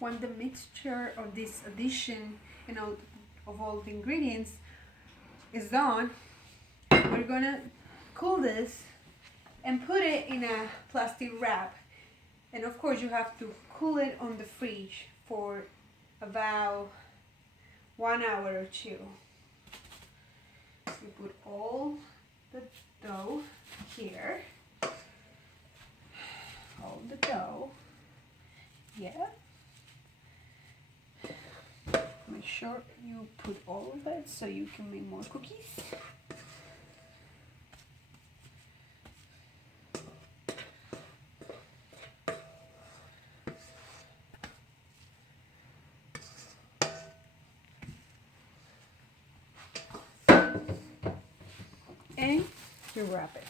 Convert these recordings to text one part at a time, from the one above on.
when the mixture of this addition and of all the ingredients is done, we're gonna cool this and put it in a plastic wrap. And of course you have to cool it on the fridge for about 1 hour or 2. You put all the dough here. All the dough. Yeah. Make sure you put all of it so you can make more cookies. And you wrap it.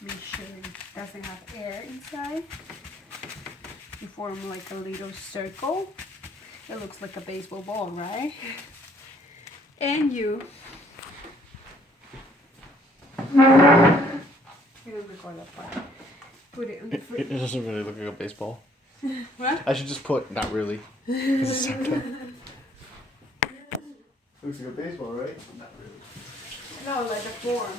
Make sure it doesn't have air inside. You form like a little circle. It looks like a baseball ball, right? And you don't record that part. Put it on the fridge. It doesn't really look like a baseball. What? I should just put not really. Looks like a baseball, right? Not really. No, like the form.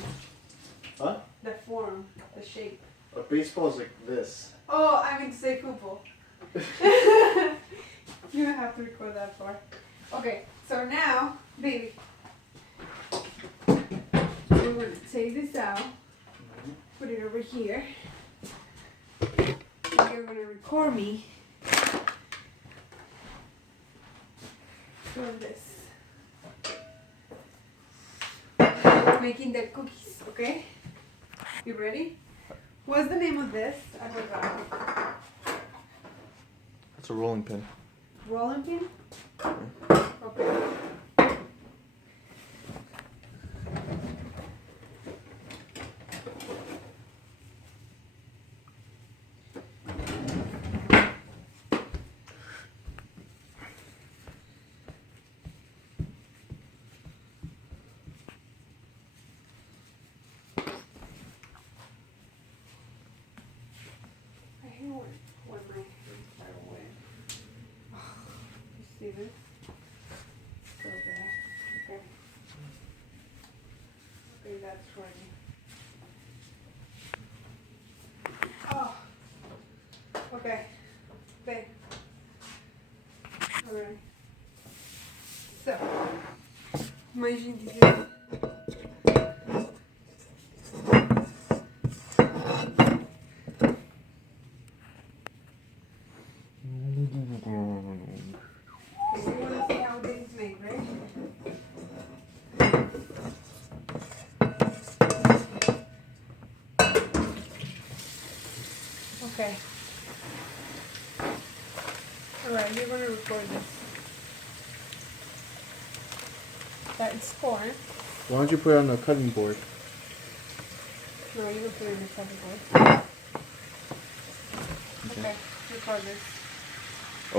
Huh? The form, the shape. A baseball is like this. Oh, I mean to say football. You don't have to record that part. Okay, so now, baby, we're going to take this out, put it over here, and you're going to record me doing this. Making the cookies, okay? You ready? What's the name of this? I forgot. It's a rolling pin. Rolling pin? Okay. I hate when my hands are wet. You see this? So bad. Okay. Okay, that's ready. Oh. Okay. There. Alright. So, imagine this is if you want to see how this is made, right? Okay. Alright, you're gonna record this. That's corn. Why don't you put it on the cutting board? No, you will put it in the cutting board. Okay, record this.